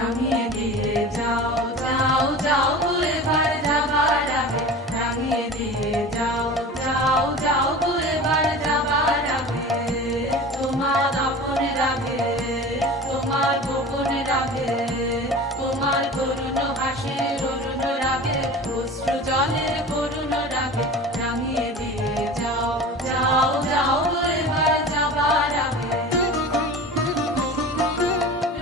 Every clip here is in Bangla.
রাঙিয়ে দিয়ে যাও যাও যাও গো এবার যাবার আগে রাঙিয়ে দিয়ে যাও যাও যাও গো এবার যাবার আগে তোমার আপন রাগে তোমার গোপন রাগে তোমার করুণ হাসির অরুণ রাগে অশ্রু জলের করুণ রাগে রাঙিয়ে দিয়ে যাও যাও যাও গো এবার যাবার আগে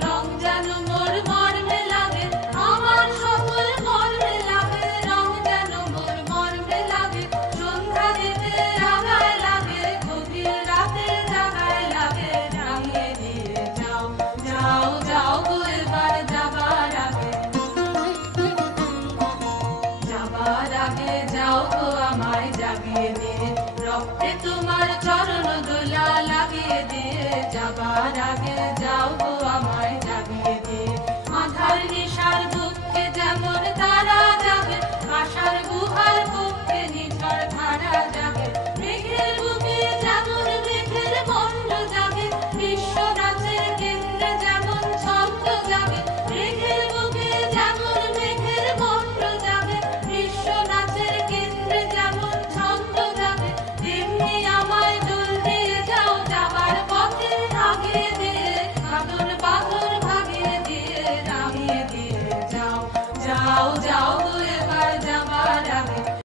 রং যেন মোর মর্মে লাগে আমার সকল মর্মে লাগে রং যেন মোর মর্মে লাগে সন্ধ্যা দিতে রাগায় লাগে গভীর রাতে জাগায় লাগে রাঙিয়ে দিয়ে যাও যাও যাও গো এবার যাবার আগে যাবার আগে যাও গো আমায় জাগিয়ে দিয়ে রক্তে তোমার চরণ দোলা লাগিয়ে দিয়ে যাবার আগে যাও গো আমায়